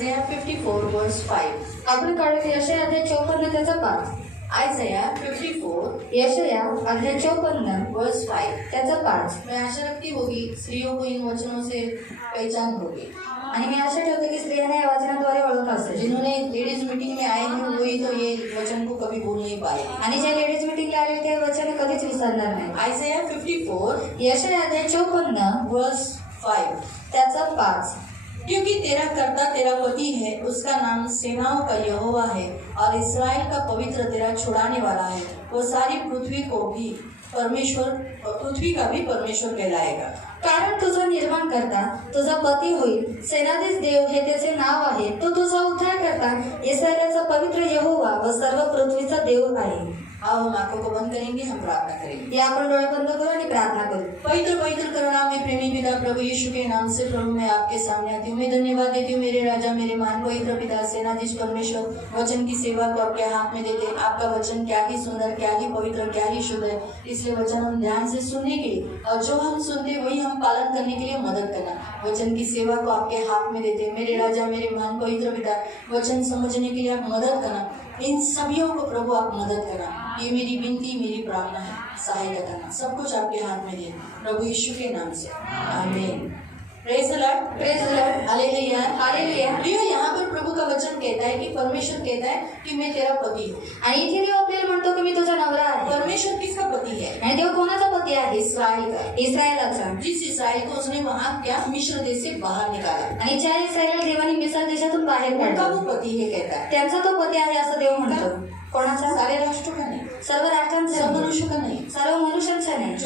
Isaiah 54 verse 5. आपण काढून यशया अध्याय 54 त्याचा 5. Isaiah 54 यशया अध्याय 54 verse 5. त्याचा 5. मैं आशा रखती होगी स्त्रियों को इन वचनों से पहचान होगी, आणि मी आशा ठेवते की स्त्रियांना या वचनाद्वारे ओळख असेल. जिन्होंने लेडीज मीटिंग में आए हैं वही तो ये वचन को कभी भूल नहीं पाए. आणि ज्या लेडीज मीटिंगला आले ते वचन कधीच विसरणार नाही. Isaiah 54 यशया अध्याय 54 verse 5. त्याचा 5. क्योंकि तेरा कर्ता तेरा पति है, उसका नाम सेनाओं का यहोवा है, और इस्राएल का पवित्र तेरा छुड़ाने वाला है. वो सारी पृथ्वी को भी परमेश्वर, पृथ्वी का भी परमेश्वर कहलाएगा. कारण तुझा निर्माण करता तुझा पती होईल, सेनाधीश देव हे त्याचे नाव आहे. तो तुझा उद्धार करता, इस्रायलाचा पवित्र यहोवा व सर्व पृथ्वीचा देव आहे. आओ हम आंखों को बंद करेंगे, हम प्रार्थना करेंगे. या आपण डोळे बंद करू आणि प्रार्थना करू. पवित्र पवित्र करुणा में प्रेमी पिता प्रभु यीशु के नाम से प्रभु मैं आपके सामने आती हूँ. मैं धन्यवाद देती हूँ मेरे राजा, मेरे महान पवित्र पिता, सेनाधीश परमेश्वर, वचन की सेवा को आपके हाथ में देते. आपका वचन क्या ही सुंदर, क्या ही पवित्र, क्या ही शुद्ध है. इसलिए वचन हम ध्यान से सुनने के लिए और जो हम सुनते वही हम पालन करने के लिए मदद करना. वचन की सेवा को आपके हाथ में देते. मेरे राजा, मेरे महान पवित्र पिता, वचन समझने के लिए आप मदद करना. इन सभी को प्रभु आप मदद करना. ये मेरी विनती, मेरी प्रार्थना है. सहायता करना. सब कुछ आपके हाथ में दिए प्रभु यीशु के नाम से. आमीन. Praise the Lord. Praise the Lord. Hallelujah. Hallelujah. प्रियो, यहाँ पर प्रभु का वचन कहता है कि परमेश्वर कहता है कि मैं तेरा पति हूँ. आणि इथे देव आपल्याला म्हणतो की मी तुझा नवरा आहे. परमेश्वर किसका पति है? आणि देव कोणाचा पती आहे? इस्राएल का. इस्रायलाचा. जिस इस्राएल को उसने वहाँ क्या मिस्र देश से बाहर निकाला, आणि ज्या इस्रायला देवाने मिस्र देशातून बाहेर उनका काढला वो पति है कहता है. त्यांचा तो पती आहे असं देव म्हणतो. कोणाचा? सारे राष्ट्रों का नहीं, सर्व राष्ट्रांचा सब नाही. मनुष्यों का नहीं. सर्व मनुष्यांचा नाही.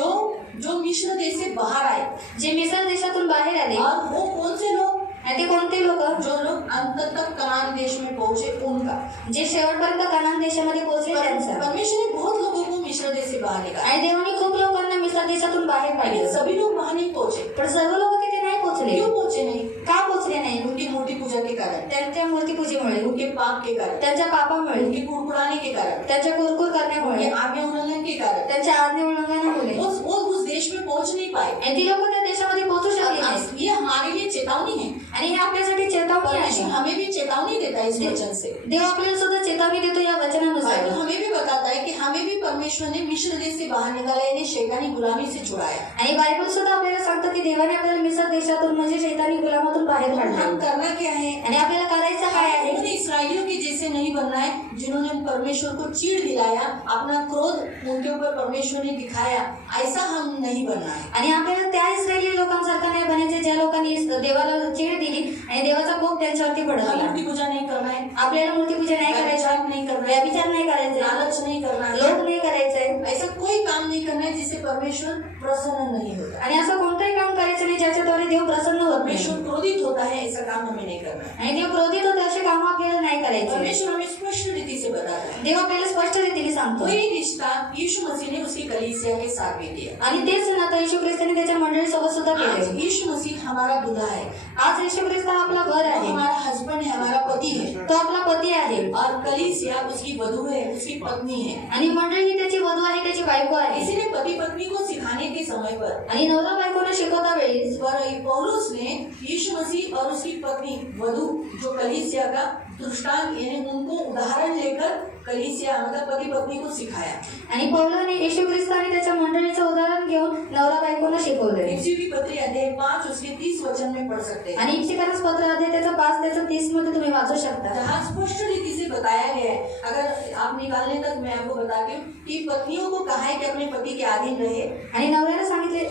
जो मिस्र देश से बाहर आए, जे मिस्र देशातून बाहेर आले और वो कौन से लोग? आणि ते कोणते लोक? जो लोग अंत तक कनान देश में पहुंचे उनका. जे शेवटपर्यंत कनान देशामध्ये पोहोचले त्यांचा. परमेश्वर ने बहुत लोगों को मिस्र देश से बाहर निकाला, आणि देवाने खूप लोकांना मिस्र देशातून बाहेर लेकिन काढले. सभी लोग वहां नहीं पहुंचे. पण सर्व लोक तिथे नाही पोहोचले. क्यों पहुंचे नहीं? का पोहोचले नाही? उनकी मूर्ति पूजा के कारण, त्यांच्या मूर्तीपूजेमुळे, उनके पाप के कारण, त्यांच्या पापामुळे, उनके कुड़कुड़ाने के कारण, त्यांच्या कुरकुर करण्यामुळे, उनके आज्ञा उल्लंघन के कारण त्यांच्या आज्ञा उल्लंघनामुळे वो उस देश में पहुंच नहीं पाए. आणि ती लोक त्या देशामध्ये पोहोचू शकले नाही. और ये हमारे लिए चेतावनी है. आणि हे आपल्यासाठी चेतावणी परमेश्वर आहे. हमें भी चेतावनी देता है इस वचन से. देव आपल्याला सुद्धा चेतावणी देतो या वचनानुसार. बाइबल हमें भी बताता है कि हमें भी परमेश्वर ने मिस्र देश से बाहर निकाला, यानी शैतानी गुलामी से छुड़ाया. आणि बायबल सुद्धा आपल्याला सांगतं की देवाने आपल्याला मिस्र देशातून म्हणजे शैतानी गुलामातून बाहेर हम काढलं. करना क्या है? आणि आपल्याला करायचं काय आहे? उन्होंने इसराइलियों के जैसे नहीं बनना है जिन्होंने परमेश्वर को चीड़ दिलाया, अपना क्रोध उनके ऊपर परमेश्वर ने दिखाया. ऐसा हम नहीं बनना है. आणि आपल्याला त्या इस्रायली लोकांसारखं नाही बनायचे ज्या लोकांनी देवाला चीड दिली आणि देवाचा कोप त्यांच्यावरती हमें पडला. मूर्ति पूजा नहीं करना है, आपल्याला मूर्तीपूजा नाही करायचं, व्यभिचार नहीं करना है, व्यभिचार नाही करायचं, लालच नहीं करना है, लोभ नाही करायचंय. ऐसा कोई काम नहीं करना है जिससे परमेश्वर प्रसन्न नहीं होता. आणि असं कोणतंही काम करायचं नाही ज्याच्याद्वारे देव प्रसन्न होत नाही. परमेश्वर क्रोधित होता है, ऐसा काम हमें नहीं करना है. आणि देव क्रोधित होते असे काम आपल्याला नाही करायचे. परमेश्वर हमें स्पष्ट रीति से बताता है. देव आपल्याला स्पष्ट रीतीने सांगतो. वही रिश्ता यीशु मसीह ने उसकी कलीसिया के साथ भी दिया. आणि तेच नातं येशू ख्रिस्ताने त्याच्या मंडळीसोबत सुद्धा आज केले. यीशु मसीह हमारा दूल्हा है, आज येशू ख्रिस्त हा आपला घर वो आहे, हमारा हस्बैंड है, हमारा पति है, तो आपला पती आहे. और कलीसिया उसकी वधू है, उसकी पत्नी है. आणि मंडळी ही त्याची वधू आहे, त्याची बायको आहे. इसीलिए पति पत्नी को सिखाने के समय पर आणि नवरा बायकोला शिकवता वेळेस पौलुस ने यीशु मसीह और उसकी पत्नी वधू जो कलीसिया का दृष्टांत यानी उनको उदाहरण लेकर कलीसिया मतलब पति पत्नी को सिखाया. आणि पौलाने येशू ख्रिस्त आणि त्याच्या मंडळीचं उदाहरण घेऊन नवरा बायकोला शिकवलंय. इफिसी की पत्री अध्याय 5 उसके 30 वचन में पढ़ सकते हैं. आणि इफिसियन्स पत्र अध्याय त्याचा 5 त्याचा 30 मध्ये तुम्ही वाचू शकता. जहाँ स्पष्ट रीति से बताया गया है. अगर आप निकालने तक मैं आपको बताती हूँ कि पत्नियों को कहा है कि अपने पति के अधीन रहे. आणि नवऱ्याला सांगितले,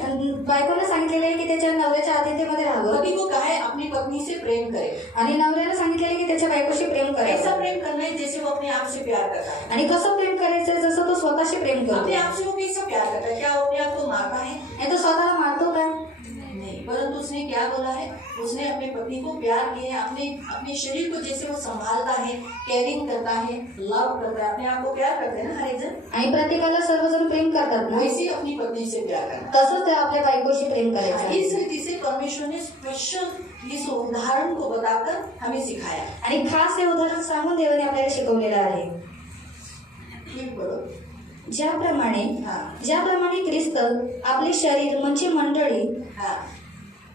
बायकोला सांगितलेलं आहे की त्याच्या नवऱ्याच्या आधीनतेमध्ये राहावं. पति को कहा है अपनी पत्नी से प्रेम करे. आणि नवऱ्याला सांगितलेलं आहे की त्याच्या बायकोशी प्रेम ऐसा करायचं. प्रेम करना है जैसे वो अपने आप से प्यार करता है. आणि कसं प्रेम करायचं जसं तो स्वतःशी प्रेम करतो. अपने आप से वो कैसा प्यार करता है? क्या वो अपने आप को मारता है? नाही तो स्वतःला मारतो का? नहीं, परंतु उसने क्या बोला है? उसने अपने पत्नी को प्यार किया है. अपने शरीर को जैसे वो संभालता है, केयरिंग करता है, लव करता है, अपने आप को प्यार करते हैं ना हर एक जन, आणि प्रत्येकाला सर्वजण प्रेम करतात ना, वैसे ही अपनी पत्नी से प्यार करना. तसंच ते आपल्या बायकोशी प्रेम करायचं. इस रीति से परमेश्वर ने स्पेशल इस उदाहरण को बताकर हमें सिखाया. आणि खास हे उदाहरण सांगून देवाने आपल्याला शिकवलेलं आहे. ठीक बोलो. ज्याप्रमाणे हाँ ख्रिस्त आपले शरीर म्हणजे मंडळी हाँ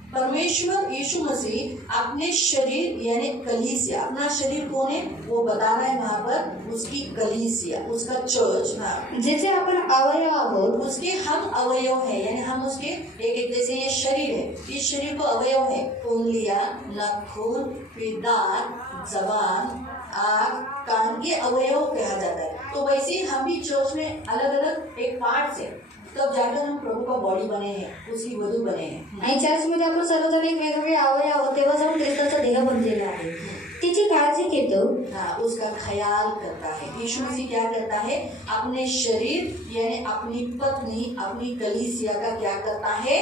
परमेश्वर यीशु मसीह अपने शरीर यानी कलीसिया, अपना शरीर कौन है वो बता रहा है वहाँ पर, उसकी कलीसिया, उसका चर्च, हाँ, जिचे आपण अवयव आहोत, उसके हम अवयव है, यानी हम उसके एक जैसे ये शरीर है, इस शरीर को अवयव है, उंगलियां, नाखून, फिर दांत, जबान, आँख, कान, ये अवयव कहा जाता है। तो वैसे ही हम भी चर्च में अलग अलग एक पार्ट है, तब जाकर हम प्रभु का बॉडी बने हैं, उसकी वधू बने हैं। आणि चर्चमध्ये आपण सर्वजण एक वेगवेगळे अवयव आहोत, तेव्हा जाऊन ख्रिस्ताचा देह बनलेला आहे, तिची काळजी घेतो, हाँ, उसका ख्याल करता है। यीशु मसीह क्या करता है, अपने शरीर यानी अपनी पत्नी, अपनी कलीसिया का क्या करता है,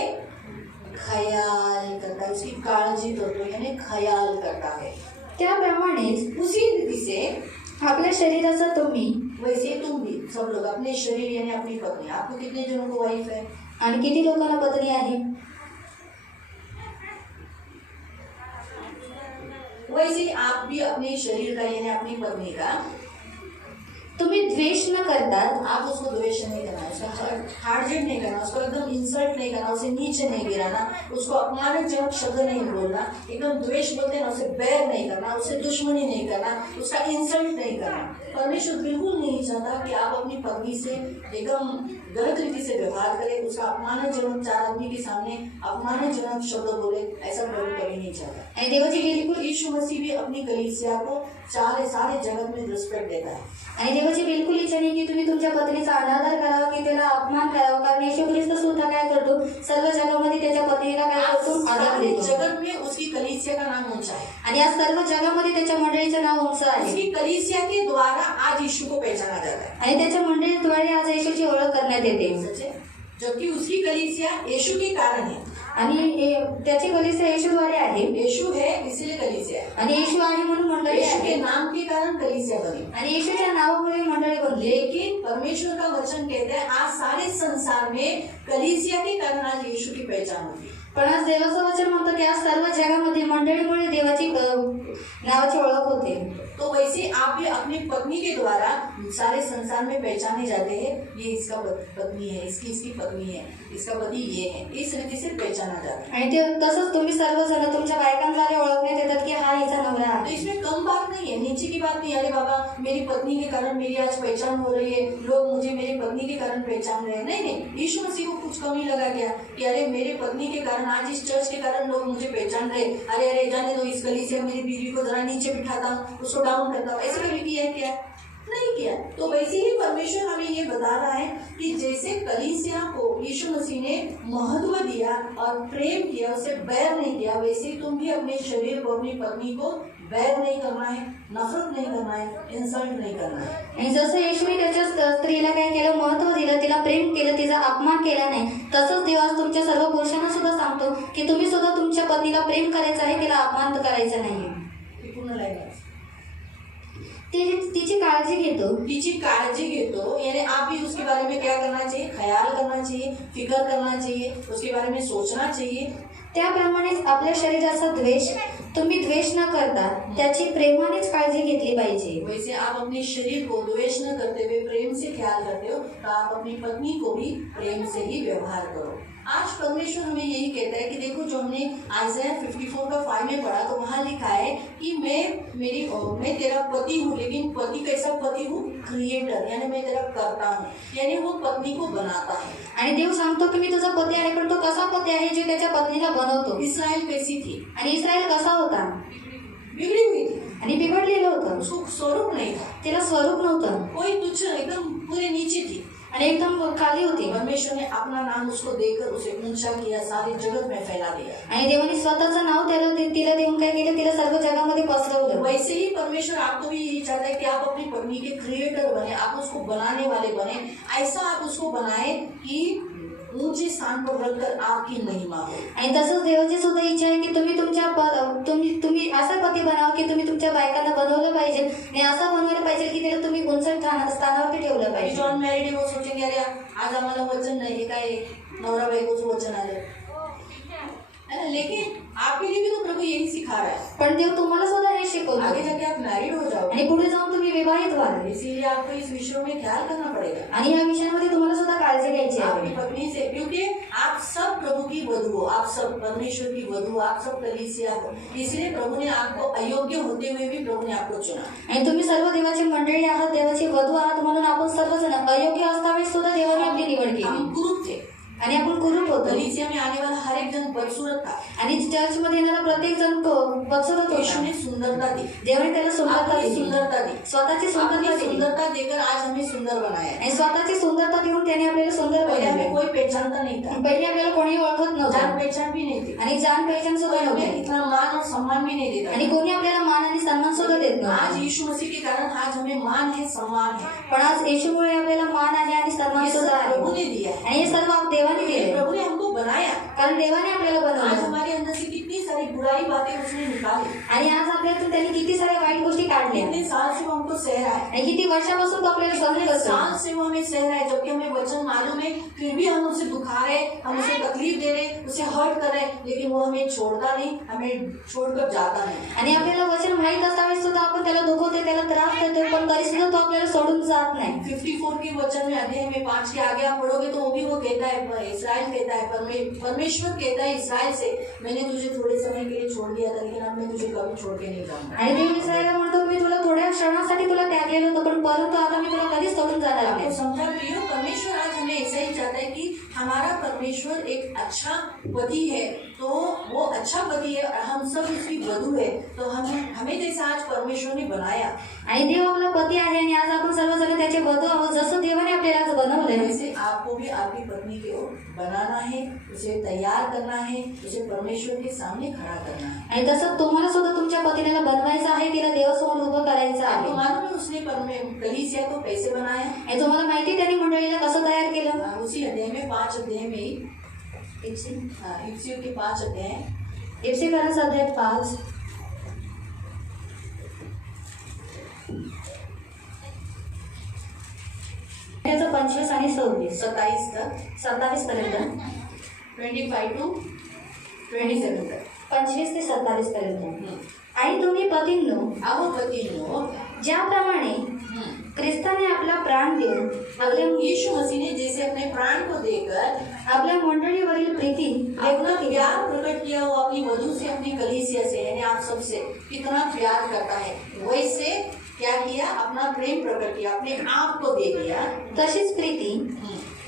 ख्याल करता है, उसकी काळजी करतो यानी ख्याल करता है। त्याप्रमाणेच उसी रीति से आपल्या शरीराचा तुम्ही वैसे तुम भी सब लोग अपने शरीर यानी अपनी पत्नी, आपको कितने जनों को वाइफ है, आणि किती लोकांना पत्नी आहे, वैसे ही आप भी अपने शरीर का यानी अपनी पत्नी का तुम्ही द्वेष न करता आप उसको द्वेष नहीं करना, उसका हार्डजेट नहीं करना, उसको एकदम इंसल्ट नहीं करना, उसे नीचे नहीं गिराना, उसको अपमानजनक शब्द नहीं बोलना, एकदम द्वेष बोलते ना उसे बैर नहीं करना, उससे दुश्मनी नहीं करना, उसका इंसल्ट नहीं करना। परमेश्वर बिल्कुल नहीं चाहता कि आप अपनी पत्नी से एकदम गलत रीति से व्यवहार करें, उसका अपमानजनक चार आदमी के सामने अपमानजनक शब्द बोले, ऐसा प्रभु कभी नहीं चाहता। आणि देवाची बिलकुल यीशु मसीह भी अपनी कलीसिया को सारे जगत में रिस्पेक्ट देता है। आणि देवाची बिलकुल इच्छा नाही की तुम्ही तुमच्या पत्नीचा अनादर करावा, की त्याला अपमान करावा, कारण येशू ख्रिस्त सुद्धा काय करतो, सर्व जगामध्ये त्याच्या पत्नीला काय करतो, आदर सारे देतो, जगत में उसकी कलीसिया का नाम ऊंचा है, आणि या सर्व जगामध्ये त्याच्या मंडळीचं नाव उंच आहे, उसकी कलीसिया के द्वारा आज यीशु को पहचाना जाता है। आणि त्याच्या मंडळीद्वारे आज येशूची ओळख करण्यात येते, सच है, जबकि उसकी कलीसिया यीशु के कारण है, आणि त्याची कलीसिया येशूद्वारे आहे, यीशु है इसलिए कलीसिया है, आणि येशू आहे म्हणून मंडळी यीशु के आहे, नाम के कारण कलीसिया बनी। आणि येशूच्या नावामुळे मंडळी बनली। लेकिन परमेश्वर का वचन कहता है आज सारे संसार में कलीसिया के कारण आज यीशु की पहचान होती है। पण आज देवाचं वचन म्हणतं की आज सर्व जगामध्ये मंडळीमुळे देवाची नावाची ओळख होते। तो वैसे आप भी अपनी पत्नी के द्वारा सारे संसार में पहचाने जाते हैं, ये इसका पत्नी है, इसकी पत्नी है, इसका पति ये है, इस रीति से पहचाना जाता है। आणि ते तसंच तुम्ही सर्वजण तुमच्या बायकांद्वारे ओळखण्यात येतात की हा हिचा नवरा तो आहे। इसमें कम बात नहीं है, नीचे की बात नहीं। अरे बाबा मेरी पत्नी के कारण मेरी आज पहचान हो रही है, लोग मुझे मेरी पत्नी के कारण पहचान रहे हैं, नहीं, यीशु मसीह को कुछ कमी लगा क्या कि अरे मेरे पत्नी के कारण आज इस चर्च के कारण लोग मुझे पहचान रहे, अरे जाने दो, इस कलीसिया मेरी बीवी को जरा नीचे बिठाता हूँ, उसको डाउन करता हूँ, ऐसे कभी किया है क्या? नहीं किया। तो वैसे ही परमेश्वर हमें ये बता रहा है कि जैसे कलीसिया को यीशु मसीह ने महत्व दिया और प्रेम किया, उसे बैर नहीं किया, वैसे ही तुम भी अपने शरीर को, अपनी पत्नी को बैर नहीं करना है, नफरत नहीं करना है, इंसल्ट नहीं करना है। आणि जसं येशूने त्याच्या स्त्रीला काय केलं, महत्व दिलं, तिला प्रेम केलं, तिचा अपमान केला नाही, तसंच देव आज तुमच्या सर्व पुरुषांना सुद्धा सांगतो की तुम्ही सुद्धा तुमच्या पत्नीला प्रेम करायचं आहे, तिला अपमान करायचा नाहीये। पूर्ण लाईन तिची काळजी घेतो, तिची काळजी घेतो, यानी आप भी उसके बारे में क्या करना चाहिए, ख्याल करना चाहिए, फिक्र करना चाहिए, उसके बारे में सोचना चाहिए। त्याप्रमाणेच आपल्या शरीराचा द्वेष तुम्ही द्वेष न करता त्याची प्रेमानेच काळजी घेतली पाहिजे। वैसे आप अपने शरीर को द्वेष न करते हुए प्रेम से ख्याल करते हो, तो आप अपनी पत्नी को भी प्रेम से ही व्यवहार करो। आज परमेश्वर हमें यही कहता है कि देखो, जो हमने आइज़ाया 54:5 में पढ़ा, तो वहाँ लिखा है कि मैं तेरा पति हूँ, लेकिन पति कैसा पति हूँ, क्रिएटर, यानी मैं तेरा करता हूँ, यानी वो पत्नी को बनाता है। आणि देव सांगतो की मी तुझा पती आहे, पण तो कसा पती आहे जो त्याच्या पत्नीला बनवतो। इस्राएल कैसी थी, आणि इस्रायल कसा होता, बिगड़ी हुई थी, आणि बिघडलेलं होतं, उसको स्वरूप नहीं था, तिला स्वरूप नव्हतं, कोई तुच्छ, एकदम पूरे नीचे थी, आणि एकदम खाली होती। परमेश्वर ने अपना नाम उसको देकर उसे ऊंचा किया, सारे जगत में फैला दिया। आणि देवाने स्वतःचं नाव तिला देऊन काय केलं, तिला सर्व जगामध्ये पसरवलं। वैसे ही परमेश्वर आपको भी यही चाहता है कि आप अपनी पत्नी के क्रिएटर बने, आप उसको बनाने वाले बने, ऐसा आप उसको बनाए कि ऊंचे स्थान पर रखकर आपकी महिमा हो। आणि तसंच देवाची सुद्धा इच्छा आहे की तुम्ही असा पती बनावा की तुम्ही तुमच्या बायकांना बनवलं पाहिजे, आणि असं बनवलं पाहिजे की त्याला तुम्ही उंच स्थानावरती ठेवलं पाहिजे। जो अनमॅरिड वो सोचेंगे अरे आज आम्हाला वचन नाही, काय नवरा बायकोचं वचन आलं है ना, लेकिन आपके लिए भी तो प्रभु यही सिखा रहा है। पण देव तुम्हाला सुद्धा हे शिकवतो, आगे जाके आप मैरिड हो जाओ, आणि पुढे जाऊन तुम्ही विवाहित व्हाल इसीलिए आपको इस विषय में ख्याल करना पड़ेगा आणि या विषयामध्ये तुम्हाला सुद्धा काळजी घ्यायची आपकी आहे पत्नी से, क्योंकि आप सब प्रभु की वधु हो, आप सब परमेश्वर की वधु हो, आप सब कलीसिया हो। इसलिए प्रभु ने आपको अयोग्य होते हुए भी प्रभु ने आपको चुना। आणि तुम्ही सर्व देवाची मंडळी आहात, देवाची वधू आहात, म्हणून आपण सर्वजण अयोग्य असतावेळी सुद्धा देवाने आपली निवड केली हम कुरूप थे, आणि आपण कुरूप होतो कलीसिया में आने वाला हर एक जन बदसूरत था। आणि चर्च मध्ये येणारा प्रत्येक जण बदसूरत यीशु होता। ने सुंदरता दी, देवाने त्याला सुंदरता आपने दिली, सुंदरता दी, स्वतःची सुंदरता आपने दिली सुंदरता देकर आज हमें सुंदर बनाया है। आणि स्वतःची सुंदरता देऊन त्याने आपल्याला सुंदर पहले हमें बनवले। कोई पहचानता नहीं था, पहिले आपल्याला कोणी ओळखत जान नव्हतं पहचान भी नहीं थी, आणि जान पहचान सुद्धा कोई हमें नव्हती इतना मान और सम्मान भी नहीं देता। आणि कोणी आपल्याला मान आणि सन्मान सुद्धा देत आज नव्हतं। यीशु मसीह के कारण आज हमें मान है, सम्मान है, पण आज येशूमुळे आपल्याला मान आहे आणि सन्मान ये सुद्धा सब आहे प्रभु ने दिया है। आणि हे सर्व देवाने ये दिले प्रभु ने हमको बनाया, कारण देवाने आपल्याला आज बनवलं हमारे अंदर से कितनी सारी बुराई बातें उसने निकाली, आणि आज आपल्यातून त्यांनी किती साऱ्या वाईट गोष्टी काढल्या कितने साल से वो हमको सह रहा है, आणि किती वर्षापासून तो आपल्याला सहन कितने करतो साल से वो हमें सह रहा है, जबकि हमें वचन मालूम है, फिर भी हम उसे दुखा रहे, हम उसे तकलीफ दे रहे, उसे हर्ट कर रहे, लेकिन वो हमें छोड़ता नहीं, हमें छोड़कर जाता नहीं। आणि आपल्याला वचन माहीत असतावेळी सुद्धा आपण त्याला दुखवते, त्याला त्रास देतोय, पण तरी सुद्धा तो आपल्याला सोडून जात नाही। 54 के वचन में अध्याय में 5 के आगे आप पढ़ोगे तो वो भी वो कहता है, इस्राएल कहता है, परमेश्वर कहता है इस्राएल से, मैंने तुझे थोड़े समय के लिए छोड़ दिया था, लेकिन अब मैं तुझे कभी छोड़ के नहीं जाऊंगा। आणि देव इस्रायलला म्हणतो मी तुला थोड्या क्षणासाठी तुला त्यागलेलं होतं, पण परंतु आता मी तुला कधीच सोडून जाणार आपको नाही। समझा प्रियो, परमेश्वर आज हमें ऐसा ही चाहता है कि हमारा परमेश्वर एक अच्छा पति है, तो वो अच्छा पति है, हम सब उसकी वधू है, तो हमें जैसा आज परमेश्वर ने बनाया, आणि देव आपला पती आहे आणि आज आपण सर्वजण त्याचे वधू आहोत, जसं देवाने आपल्याला आज बनवलंय वैसे आपको भी आपकी पत्नी को बनाना है, उसे तैयार करना है, उसे परमेश्वर के सामने खड़ा करना है। आणि तसं तुम्हाला सुद्धा तुमच्या पत्नीला बनवायचं आहे, तिला देवासमोर उभं करायचं आपको आहे। मालूम है उसने कलीसिया को कैसे बनाया? आणि तुम्हाला माहिती त्याने मंडळीला कसं तयार केलं? उसी अध्याय में 5 अध्याय में ही इफ्सियों के 5 अध्याय, एफेसीकरास अध्याय 5 25 आणि 26 27 तक, 27 पर्यंत 25 to 27 तक। 25 ते 27 पर्यंत। आणि तुम्ही पतींनो अब पतिनो, ज्याप्रमाणे ख्रिस्ताने आपला प्राण देऊन आपल्या यीशु मसीह ने जैसे अपने प्राण को देकर आपल्या मंडळीवरील प्रीती व्यक्त अपना केली, प्यार प्रकट किया, वो अपनी वधू से, अपनी कलीसिया से, यानी आप सबसे कितना प्यार करता है, वैसे क्या किया, अपना प्रेम प्रकट किया, अपने आप को दे दिया। तशीच प्रीती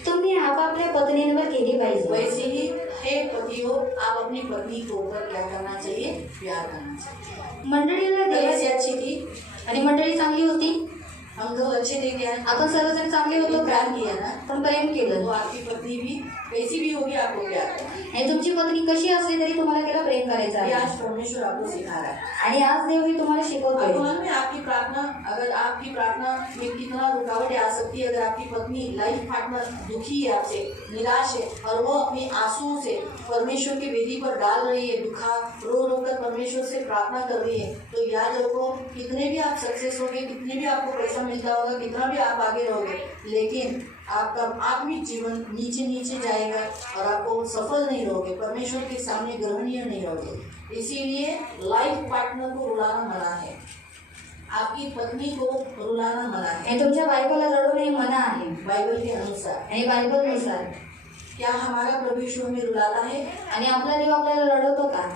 तुम्ही आपापल्या पत्नींवर केली पाहिजे। वैसे ही हे पतियों, आप अपनी पत्नी को ऊपर क्या करना चाहिए, प्यार करना चाहिए। मंडळीला कलीसिया देवाची अच्छी थी, आणि मंडळी चांगली होती, हम लोग अच्छे थे क्या? आपण सर्वजण चांगले होतो, प्यार किया ना, पण प्रेम केलं। तो आपकी पत्नी भी कैसी भी होगी आपको प्यार करना। आणि तुमची पत्नी कशी असली तरी तुम्हाला तिला प्रेम करायचं ये आहे। आज परमेश्वर आपको सिखा रहा है। आणि आज देव ही तुम्हाला शिकवतोय। आपको मालूम है आपकी प्रार्थना, अगर आपकी प्रार्थना में कितना रुकावटें आ सकती है, अगर आपकी पत्नी लाइफ पार्टनर दुखी है, आपसे निराश है, और वो अपनी आंसुओं से परमेश्वर की वेदी पर डाल रही है, दुखा रो रो कर परमेश्वर से प्रार्थना कर रही है, तो याद रखो, कितने भी आप सक्सेस होगे, कितने भी आपको पैसा मिलता होगा, कितना भी आप आगे रहोगे, लेकिन आपका आत्मिक जीवन नीचे नीचे जाएगा और आपको सफल नहीं रहोगे, परमेश्वर के सामने ग्रहणीय नहीं रहोगे। इसीलिए लाइफ पार्टनर को रुलाना मना है, आपकी पत्नी को रुलाना मना है, आणि तुमच्या बायकोला रडवणे मना आहे। बाइबल के अनुसार। आणि बायबलनुसार क्या हमारा प्रभु यीशु हमें रुलाता है? आणि आपला देव आपल्याला रडवतो का?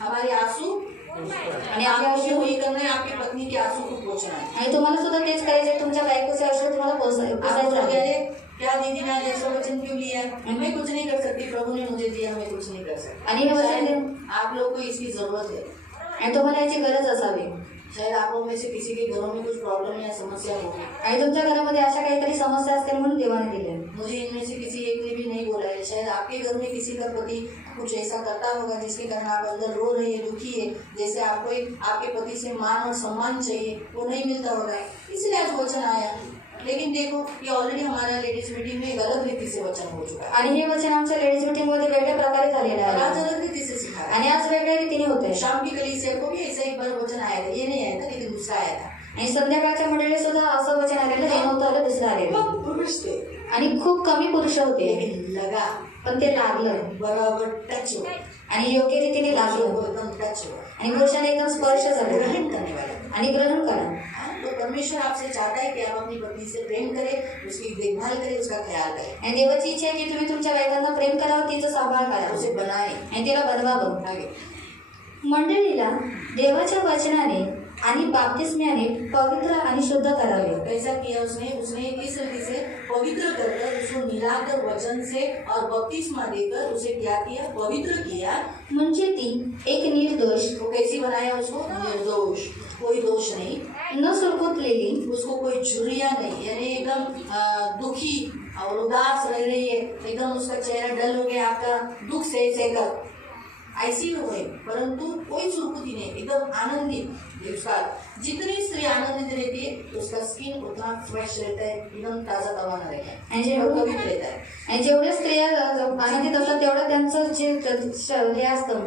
हमारे आंसू, आणि आपको आपल्या भी वही करना है, आपकी पत्नी के आंसू को पोंछना है। आणि तुम्हाला सुद्धा तेच करायचंय, तुमच्या बायकोचे अश्रू तुम्हाला आप पोसायचं लोग आहे। अरे क्या दीदी ने आज ऐसा वचन क्यों लिया है, मैं कुछ नहीं कर सकती, प्रभु ने मुझे दिया, मैं कुछ नहीं कर सकती। आणि हे वचन शायद आप लोग को इसकी जरूरत है, आणि तुम्हाला याची गरज असावी। शायद आप लोग में से किसी के घरों में कुछ प्रॉब्लम या समस्या होगी, आणि तुमच्या घरामध्ये अशा काहीतरी समस्या असतील म्हणून देवाने दिले। मुझे इनमें से किसी एक ने भी नहीं बोला है। शायद आपके घर में किसी का पति कुछ ऐसा करता होगा जिसके कारण आप अंदर रो रहे हैं, दुखी है, जैसे आपको आपके पति से मान और सम्मान चाहिए, वो नहीं मिलता होगा, इसलिए आज वचन आया। लेकिन देखो, ये ऑलरेडी हमारा लेडीज मीटिंग में एक अलग रीति से वचन हो चुका है, आणि हे वचन आमच्या लेडीज मीटिंग मध्ये वेगळ्या प्रकारे झालेलं और आज आहे अलग रीति से सिखाया है। आणि आज वेगळ्या रीतीने होते। शाम की कलीसिया को भी ऐसा एक बार वचन आया था, ये नहीं आया था, लेकिन दूसरा आया था। आणि संध्याकाळच्या मंडळी सुद्धा असं वचन आलेलं, हे नव्हतं आलं, दुसरं आलेलं। बहुत पुरुष थे, आणि खूप कमी पुरुष होते, लेकिन लगा, पण ते लागलं बराबर टच हुआ, आणि योग्य रीतीने लागलं वो एकदम टच हुआ, आणि पुरुषाने एकदम स्पर्श झाला ग्रहण करने वाला। आणि ग्रहण करा। हाँ, तो परमेश्वर आपसे चाहता है कि आप अपनी पत्नी से प्रेम करें, उसकी देखभाल करें, उसका ख्याल करें, आणि देवाची इच्छा आहे की तुम्ही तुमच्या बायकांना प्रेम करावं, तिचं सांभाळ करावं उसे बनाए आणि तिला बनवावं. आगे. मंडळीला देवाच्या वचनाने आणि बाप्तिस्म्याने पवित्र आणि शुद्ध करावे. कैसा किया उसने इस रीति से पवित्र कर उसको मिलाकर वचन से और बपतिस्मा देकर उसे क्या किया, पवित्र किया. म्हणजे ती एक निर्दोष, वो कैसी बनाया उसको, निर्दोष, कोई दोष नहीं, न सुरकुतलेली, उसको कोई झुर्रिया नहीं, यानी एकदम दुखी और उदास रह रही है, एकदम उसका चेहरा डल हो गया आपका दुख से सहकर, ऐसी हुए, परंतु कोई सुरकुती नहीं, एकदम आनंदित. उसका जितनी स्त्री आनंदित रहती है उसका स्किन उतना फ्रेश रहता है, एकदम ताजा तवाना रहता है आणि पवित्र रहता है. आणि जेवढ्या स्त्रिया आनंदित असतात तेवढं त्यांचं जे हे असतं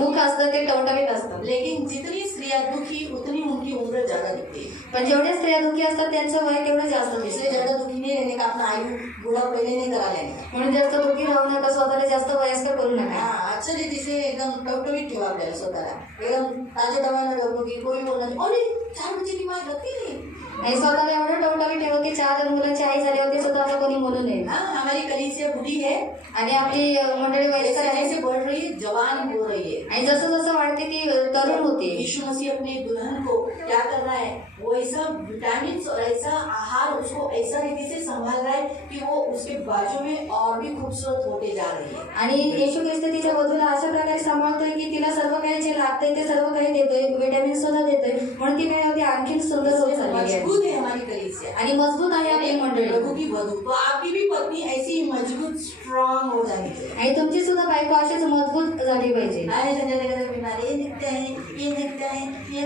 मुख असतं ते टवटवीत असतं. लेकिन जितनी स्त्रियां दुखी उतनी उनकी उम्र ज्यादा दिखती है. पण जेवढ्या स्त्रिया दुखी असतात त्यांचं वय तेवढं जास्त इसलिए दिसतं. ज्यादा दुखी नहीं रहने का, अपना आयु बूढ़ा पहले नहीं करा लेने का. म्हणून जास्त दुखी राहू नका, स्वतःला जास्त वयस्कर करू नका. हाँ, अच्छा रीतीसे एकदम टवटवीत ठेवा आपल्याला स्वतःला, एकदम ताजेतवानं ठेवतो की कोणी बोलणार नाही, अरे 4 बच्चे माय रखती नहीं. आणि स्वतःला एवढं टवटवीत ठेवा की 4 मुलांची आई झाली होती सुद्धा आता कोणी म्हणू नये. हाँ, हमारी कलीसिया बूढ़ी है, आणि आपली मंडळी वयस्कर जैसे आहे जैसे बढ़ रही है, जवान हो रही है. आणि जसं जसं वाढते ती तरुण होते. यीशु मसीह अपने दुल्हन को क्या कर रहा है, वो ऐसा विटामिन और ऐसा आहार उसको ऐसा रीति से संभाल रहा है कि वो उसके बाजू में और भी खूबसूरत होते जा रही है. आणि येशू ख्रिस्त तिच्या वधूला अशा प्रकारे सांभाळतोय की तिला सर्व काही जे लागतंय ते सर्व काही देतोय, विटॅमिन सुद्धा देतोय, म्हणून ती काय होती आणखी सुंदर होत चालली आहे मजबूत है हमारी कलीसिया आणि मजबूत आहे आपली मंडळी. प्रभु की वधू. तो आपकी भी पत्नी ऐसी मजबूत स्ट्रांग हो जानी चाहिए. आणि तुमची सुद्धा बायको अशीच मजबूत झाली पाहिजे. अरे संजय जगह बीमारी ये दिखता है, ये दिखता है, ये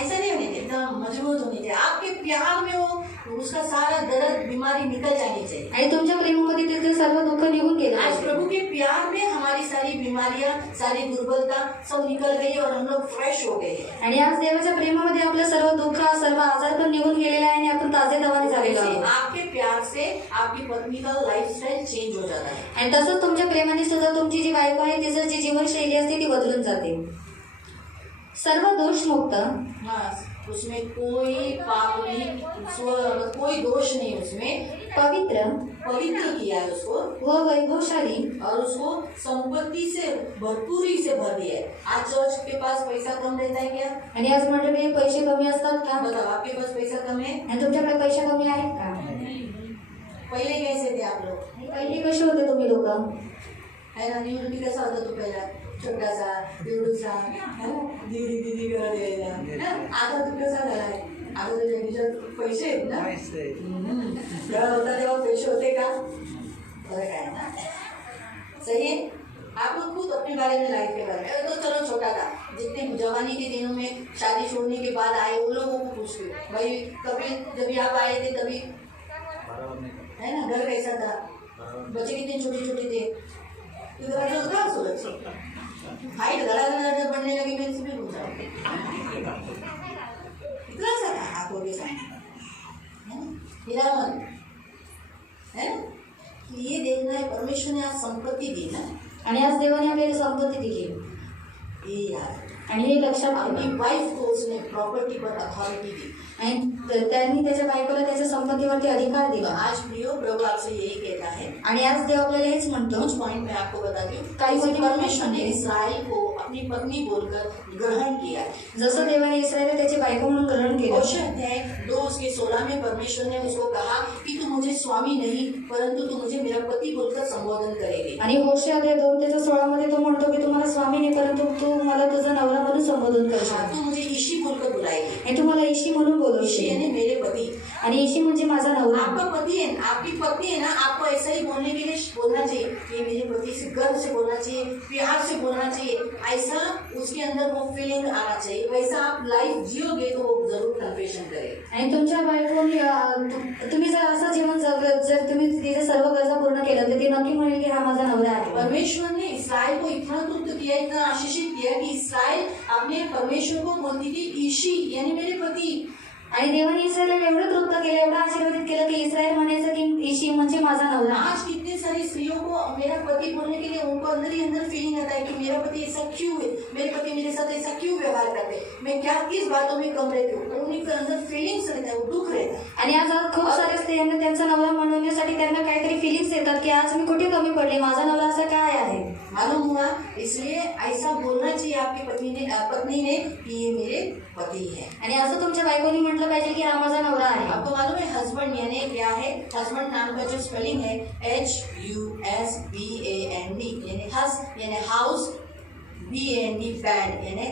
ऐसा नहीं होने चाहिए, एकदम मजबूत होनी चाहिए. आपके प्यार में वो उसका सारा दर्द बीमारी निकल जानी चाहिए. आणि तुमच्या प्रेमामध्ये तिथे सर्व दुःख निघून गेलं आज पाहिजे. प्रभु के प्यार में हमारी सारी बीमारियां, सारी दुर्बलता सब निकल गई और हम लोग फ्रेश हो गए. आणि आज देवाच्या प्रेमामध्ये आपलं सर्व दुःख सर्व आजार पण निघून गेलेला आहे आणि आपण ताजेतवाने झालेलो आहोत. आपके प्यार से आपकी पत्नी का लाइफस्टाइल चेंज हो जाता है. आणि तसंच तुमच्या प्रेमाने सुद्धा तुमची जी बायको आहे तिचं जी जीवनशैली असते ती बदलून जाते. सर्व दोषमुक्त, हाँ, उसमें कोई पाप नहीं, कोई दोष नहीं, उसमें पवित्र पवित्र किया है उसको व वैभवशाली और उसको संपत्ति से भरपूरी से भर दिया है. आज चर्च के पास पैसा कम रहता है क्या? आणि आज मंडळी पैसे कमी असतात का? बताओ, आपके पास पैसा कम है? आणि तुमच्याकडे पैसे कमी आहेत का? पहले कैसे थे आप लोग, पहिली कशी होते तुम्ही लोक? है ना? निवृत्ती कैसा होता तो पहला, छोटा सा निवडूसा, दीदी दीदी करत यायचा. आता तू कसा झालाय? आता तुझ्या खिशात पैसे आहेत ना? जेव्हा होता तेव्हा पैसे होते का? बरं काय ना, सही है. आप लोग खुद अपने बारे में, लाइफ के बारे में, तो चलो छोटा था, जितने जवानी के दिनों में शादी छोड़ने के बाद आए उन लोगों को पूछते भाई, कभी जब आप आए थे तभी, है ना, घर कैसा था, बच्चे कितने छोटे छोटे थे, हाइट धड़ा बढ़ने लगी, मेरे से भी पूछा इतना सा था आंखों के सामने, मेरा मन है ना, ये देखना है. परमेश्वर ने आज संपत्ति दी ना, आणि आज देवाने आपल्याला संपत्ती दिली ये यार, आणि हे लक्षात अपनी ठेवा. वाइफ को उसने प्रॉपर्टी पर अथॉरिटी दी. आणि त्यांनी त्याच्या बायकोला त्याच्या संपत्तीवरती अधिकार दिला. आज प्रियो प्रभु आपसे यही कहता है. आणि आज देव आपल्याला हेच म्हणतो. कुछ पॉइंट मैं आपको बताती हूँ. काही गोष्टी परमेश्वर ने इस्राएल को अपनी पत्नी बोलकर ग्रहण किया. जसं देवाने इस्रायलला त्याची बायको म्हणून ग्रहण केलं. होशे अध्याय 2:16 में परमेश्वर ने उसको कहा कि तू मुझे स्वामी नहीं परंतु तू मुझे मेरा पति बोलकर संबोधन करेगी. आणि होशे अध्याय 2:16 मध्ये तो म्हणतो की तुम्हाला स्वामी नाही परंतु तू मला तुझा नवरा म्हणून संबोधन करशील. तू मुझे ईशी बोलकर बुलाएगी. आणि तू मला ईशी म्हणून ईशी बोलवशील. यानी मेरे पति. आणि ईशी म्हणजे माझा नवरा. आपका पति है, आपकी पत्नी है ना, आपको ऐसा ही बोलने के लिए बोलना चाहिए कि मेरे पति से गर्व से बोलना चाहिए, प्यार से बोलना चाहिए, ऐसा उसके अंदर वो फीलिंग आना चाहिए. वैसा आप लाइफ जियोगे तो वो जरूर कन्फेशन करेगा. आणि तुमच्या बायकोने तुम्ही जर असं जीवन जगलं, जर तुम्ही तिचे सर्व गरजा पूर्ण केल्या तर ती नक्की म्हणेल की हा माझा नवरा आहे. परमेश्वर ने इस्राएल को इतना तृप्त किया, इतना आशीषित किया कि इस्राएल अपने परमेश्वर को बोलती थी ईशी यानी मेरे पति. आणि देवाने इस्रायलला एवढं तृप्त केलं, एवढं आशीर्वादित केलं की इस्रायल म्हणायचं की ईशी म्हणजे माझा नवरा. आज कितनी सारी स्त्रियों को मेरा पति बोलने के लिए उनको अंदर ही अंदर फीलिंग आता है कि मेरा पति ऐसा क्यों है, मेरे पति मेरे साथ ऐसा क्यों व्यवहार करते हैं. मैं क्या किस बातों में कम रहती हूँ, पर उनके अंदर फीलिंग्स रहता है, वो दुख रहता है। आणि आज खूप सारे स्त्रियांना त्यांचा नवरा म्हणण्यासाठी त्यांना काहीतरी फिलिंग्स येतात की आज मी कुठे कमी पडले, माझा नवरा असं काय आहे. मालूम हुआ, इसलिए ऐसा बोलना चाहिए आपकी पत्नी ने कि ये मेरे पति है. आणि असं तुमच्या बायकोनी म्हटलं पाहिजे की हा माझा नवरा आहे. आपको मालूम है हस्बैंड यानी क्या है? हस्बैंड नाम का जो स्पेलिंग है HUSBAND, यानी हस यानी हाउस, BAND बैंड यानी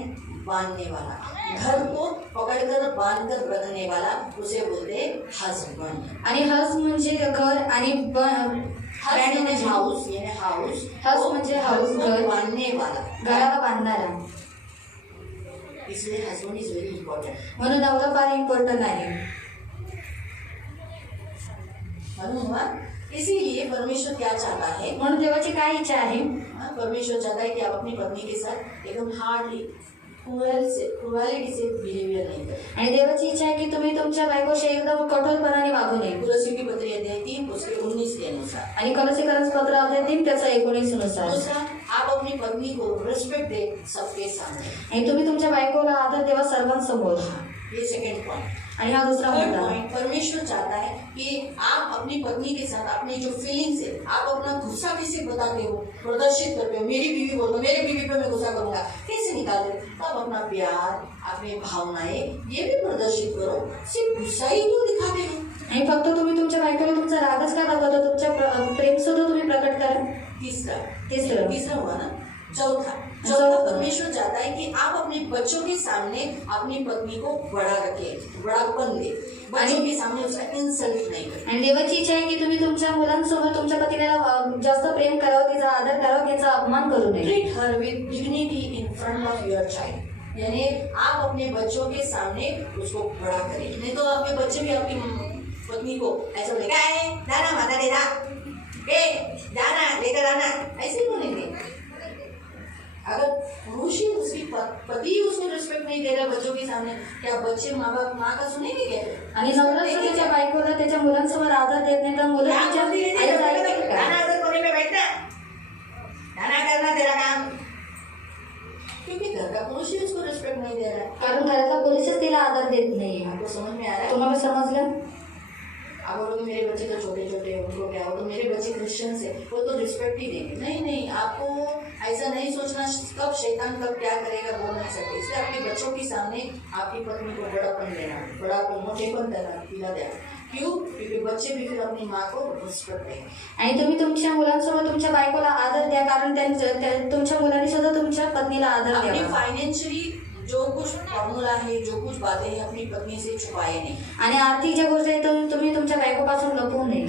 बांधने वाला, घर को पकड़कर बांध कर रखने वाला, उसे बोलते हैं हस्बैंड. आणि हस म्हणजे घर आणि हस यानी हाउस, यानी हाउस, हस म्हणजे हाऊस, घर, बांधने वाला, घराला बांधणारा. इसलिए हस्बैंड इज वेरी इंपॉर्टेंट. म्हणून नवरा फार इम्पॉर्टंट आहे. मालूम हुआ? इसीलिए परमेश्वर क्या चाहता है? म्हणून देवाची काय इच्छा आहे? परमेश्वर चाहता है कि आप अपनी पत्नी के साथ एकदम हार्डली क्रुएलिटी से बिहेवियर नहीं करें. आणि देवाची इच्छा आहे की तुम्ही तुमच्या बायकोशी एकदम कठोरपणाने वागू नये. कुलसी की पत्री अध्याय 3 उसके 19 के अनुसार. आणि कलोसीकरण पत्र अध्याय 3 त्याचा 19 नुसार. दूसरा, आप अपनी पत्नी को रिस्पेक्ट दे सबके सामने. आणि तुम्ही तुमच्या बायकोला आदर देवा सर्वांसमोर. ये सेकंड पॉइंट. आणि हा दुसरा थर्ड मुद्दा. पॉइंट, परमेश्वर चाहता है कि आप अपनी पत्नी के साथ अपनी जो फीलिंग्स है, आप अपना गुस्सा कैसे बताते हो, प्रदर्शित करते हो. मेरी बीवी बोलते, मेरे बीवी पे मैं गुस्सा करूंगा, कैसे निकालते हो? तब अपना प्यार, अपनी भावनाएं ये भी प्रदर्शित करो. सिर्फ गुस्सा ही क्यों दिखाते हो? आणि फक्त तुम्ही तुमच्या बायकोला तुमचा रागच का दाखवता, तुमच्या प्रेम सुद्धा तुम्ही प्रकट करा. तीसरा हुआ ना. चौथा, परमेश्वर चाहता है कि आप अपने बच्चों के सामने अपनी पत्नी को बड़ा रखें, बड़ापन दे. बच्चों के सामने उसका इंसल्ट नहीं करें. आणि देवाची इच्छा आहे की तुम्ही तुमच्या मुलांसोबत तुमच्या पत्नीला जास्त प्रेम करावं, तिचा आदर करावं, तिचा अपमान करू नये. Treat her with dignity in front of your child. यानी आप अपने बच्चों के सामने उसको बड़ा करें. नहीं तो आपके बच्चे भी आपकी पत्नी को ऐसा बोलेगा, दाना माता दे दा, दाना लेकर आना, ऐसे बोलेंगे. अगर पुरुष ही उसकी पति ही उसको रिस्पेक्ट नहीं दे रहा बच्चों के सामने, क्या बच्चे माँ का सुनेंगे क्या? आणि नवरा त्याच्या बायकोला त्याच्या मुलांसमोर आदर देत नाही तर मुलं तिच्या आईचं ऐकतील का? गाना अगर कोने में बैठना, गाना करना तेरा काम. क्योंकि घर का पुरुष ही उसको रिस्पेक्ट नहीं दे रहा है. कारण घराचा पुरुषच तिला आदर देत नाही. आपको समझ में आ रहा है? तुम्हाला समजलं? आप बोलोगे मेरे बच्चे तो छोटे छोटे हैं, उनको क्या हो, तो मेरे बच्चे क्रिश्चियंस है, वो तो रिस्पेक्ट ही देंगे. नहीं, आपको ऐसा नहीं सोचना कब शैतान कब क्या करेगा बोल नहीं सकते. इसलिए अपने बच्चों के सामने आपकी पत्नी को बड़ापन देना, बड़ापन मोटेपन देना, दिला देना. क्यों? क्योंकि बच्चे भी फिर अपनी माँ को रिस्पेक्ट देंगे. आणि तुम्ही तुमच्या मुलांसोबत तुमच्या बायकोला आदर द्या, कारण तुमच्या मुलांनी सुद्धा तुमच्या पत्नीला आदर अपनी द्यावा. फाइनेंशियली जो कुछ फॉर्मूला है, जो कुछ बातें हैं, अपनी पत्नी से छुपाए नहीं. आणि आर्थिक ज्या गोष्टी आहेत तुम्ही तुमच्या बायकोपासून लपवू नये.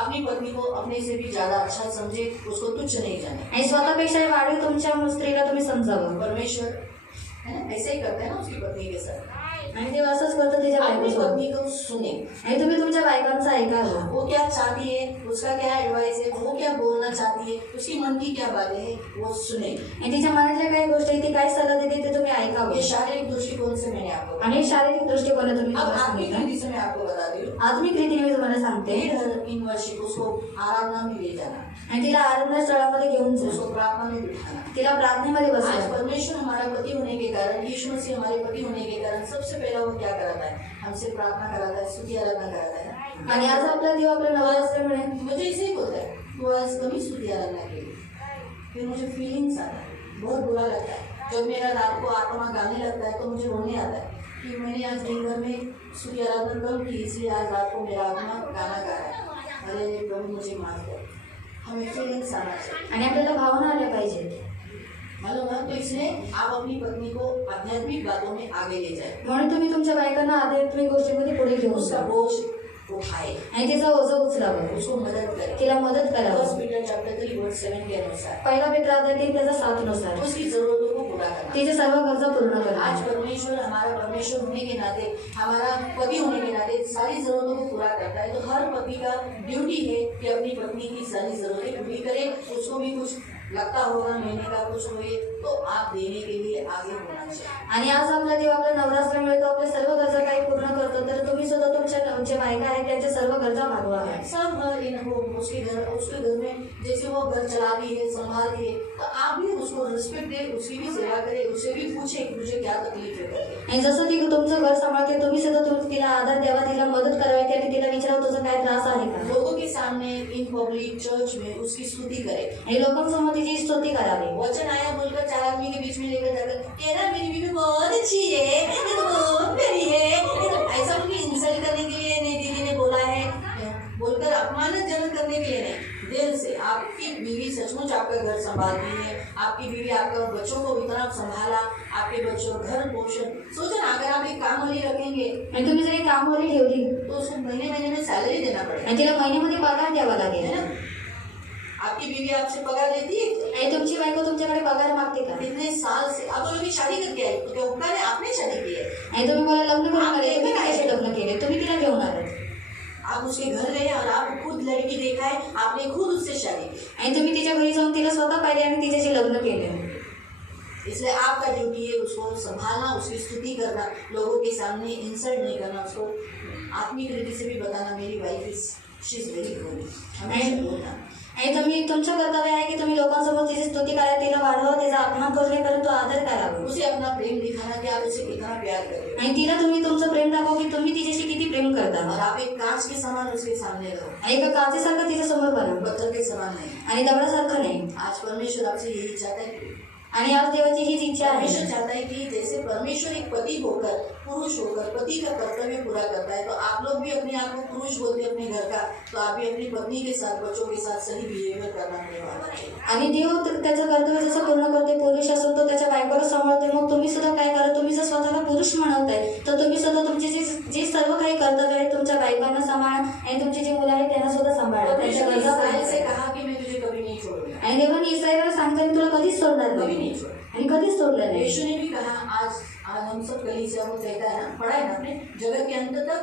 अपनी पत्नी को अपने से भी ज्यादा अच्छा समझे, उसको तुच्छ नहीं जाने. आणि स्वतःपेक्षा वाढीव तुमच्या स्त्रीला तुम्ही समजावं. परमेश्वर है ना, ऐसे ही करते हैं ना उसकी पत्नी के साथ. आणि देव असंच करतो तिच्या अपनी बायकोसोबत. पत्नी को सुने. आणि तुम्ही तुमच्या बायकांचं ऐकावं. वो क्या चाहती है, उसका क्या एडवाइस है, वो क्या बोलना चाहती है, उसकी मन की क्या बातें हैं, वो सुने. आणि तिच्या मनातल्या काही गोष्टी आहेत, ती काय सल्ला देते ते तुम्ही ऐकावं. ये शारीरिक दृष्टिकोण से मैंने आपको बताया. आणि शारीरिक दृष्टिकोन तुम्ही अब तुम्हाला आत्मिक सांगितलं. रीति से मैं आपको बताती हूँ. आत्मिक रीतीने मी तुम्हाला सांगते. लीड हर इन वर्शिप, उसको आराधना में ले जाना, आणि तिला आराधना स्थळामध्ये घेऊन जा. उसको प्रार्थना में बिठाना. तिला प्रार्थनेमध्ये आज बसवा. परमेश्वर हमारा पति होने के कारण, यीशु मसीह हमारे पति होने के कारण सबसे पहला वो क्या कराता है? हमसे प्रार्थना कराता है, स्तुति आराधना कराता है. आणि आज आपला देव आपला नवरा असल्यामुळे मुझे इसे ही बोलता है, तू आज कभी स्तुति आराधना के लिए. फिर मुझे फीलिंग्स आता है, बहुत बुरा लगता है. जब मेरा रात को आत्मा गाने लगता है तो मुझे रोने आता है कि मैंने आज दिन भर में स्तुति आराधना कम की, इसलिए आज रात को मेरा आत्मा गाना गा रहा है. अरे प्रभु मुझे माफ कर. हमें फीलिंग्स आना चाहिए. आणि आपल्याला भावना आल्या पाहिजेत. मालूम है? तो इसलिए आप अपनी पत्नी को आध्यात्मिक बातों में आगे ले जाए. म्हणून तुम्ही तुमच्या बायकांना आध्यात्मिक गोष्टीमध्ये पुढे घेऊन उसका जा. बोझ उठाए, आणि तिचा ओझं उचलावं. उसको मदद करे. तिला मदत फर्स्ट करावं. पीटर चैप्टर 3 वर्स 7 के अनुसार पहिला पेत्र अध्याय 3 त्याचा 7 नुसार उसकी जरूरतों को पूरा करना. तिचे सर्व गरजा पूर्ण करा. आज परमेश्वर हमारा परमेश्वर होने के नाते, हमारा पति होने के नाते सारी जरूरतों को पूरा करता है. तो हर पति का ड्यूटी है कि अपनी पत्नी की सारी जरूरतें पूरी करे. उसको भी कुछ लगता होगा महीने का कुछ हुए तो आप देने के लिए आगे होना चाहिए. आणि आज आपला देव आपला नवरा असल्यामुळे तो आपल्या सर्व गरजा काही पूर्ण करतो. तर तुम्ही सुद्धा तुमच्या जे बायका आहेत त्यांच्या सर्व गरजा भागवाव्या. सब घर इन हो, उसके घर में जैसे वो घर चलाती है, संभालती है, तो आप भी उसको रिस्पेक्ट दे, उसकी भी सेवा करे, उससे भी पूछे कि मुझे क्या तकलीफ है. आणि जसं ती तुमचं घर सांभाळते तुम्ही सुद्धा तिला आधार द्यावा, तिला मदत करावी, आणि तिला विचारावं तुझा काय त्रास आहे का. लोगों के सामने इन पब्लिक चर्च में उसकी स्तुति करे आणि लोकांसमोर तिची स्तुती करावी. वचन आया बोलकर 4 आदमी के बीच में लेकर जाकर ये ना मेरी बीवी बहुत अच्छी है, ये तो बहुत प्यारी है, ऐसा उनकी इंसल्ट करने के लिए नहीं, दीदी ने बोला है बोलकर अपमानजनक करने के लिए नहीं. दिल से आपकी बीवी सचमुच आपका घर संभालती है, आपकी बीवी आपका बच्चों को इतना संभाला, आपके बच्चों घर पोषण. सोचो ना, अगर आप एक काम वाली रखेंगे आणि तुम्ही जर कामवाली ठेवली तो उसको महीने में सैलरी देना पड़ेगा, आणि तिला महिन्यामध्ये पगार द्यावा लागेल. है ना. आपकी बीवी आपसे पगार लेती है आणि तुमची बायको तुमच्याकडे पगार मागते का. इतने साल से. आप बोलोगे शादी करके आई तो क्या उपकार है, आपने शादी की है. आणि तुम्ही मला लग्न करून आले, तुम्ही कशाशी लग्न केले, तुम्ही तिला घेऊन आले. आप उसके घर गए और आप खुद लड़की देखा है, आपने खुद उससे शादी की. आणि तुम्ही तिच्या घरी जाऊन तिला स्वतः पाहिले आणि तिच्याशी लग्न केले. इसलिए आपका ड्यूटी है उसको संभालना, उसकी स्तुति करना, लोगों के सामने इंसल्ट नहीं करना, उसको आत्मिक रीति से भी बताना मेरी wife is she is very good, हमेशा बोलना. आणि तुम्ही तुमचं कर्तव्य आहे की तुम्ही लोकांसमोर तिची स्तुती करा, तिला वाढवा, तिचा अपमान करू नये, परंतु आदर करावा. उसे अपना प्रेम दिखाना कि आप उसे कितना प्यार करते हो. आणि तिला तुम्ही तुमचं प्रेम दाखवा की तुम्ही तिच्याशी किती प्रेम करता. और आप एक कांच के समान उसके सामने रहो, आणि एका काचेसारखं तिच्या समोर बना पत्थर के समान नहीं. आणि दगडासारखं नाही. आज परमेश्वर आपसे यही चाहता है. आणि आज देवाची हीच इच्छा आहे. परमेश्वर चाहता है कि जैसे परमेश्वर एक पति होकर, पुरुष होकर पति का कर्तव्य पूरा करता है, तो आप लोग भी अपने आप को पुरुष बोलते अपने घर का, तो आप भी अपनी पत्नी के साथ, बच्चों के साथ सही बिहेवियर करना चाहिए. आणि देव त्याचं कर्तव्य जसं पूर्ण करते, पुरुष असून तो त्याच्या बायकोला सांभाळते, मग तुम्ही सुद्धा काय करा, तुम्ही जर स्वतःला पुरुष म्हणताय तर तुम्ही सुद्धा तुमचे जे सर्व काही कर्तव्य आहे तुमच्या बायकांना सांभाळा आणि तुमची जी मुलं आहेत त्यांना सुद्धा सांभाळा. त्यांच्या गरजा इस्राएल से पूर्ण कहा कि मैं तुझे कभी नहीं छोड़ूंगा, आणि देवाने इस्रायलला सांगताना तुला कधीच सोडणार कभी नाही नहीं छोड़. आणि कधीच सोडलं नाही. यीशु ने भी कहा, आज हम सब कलीसिया को कहता है ना, पढ़ा है ना आपने, जगत के अंत तक.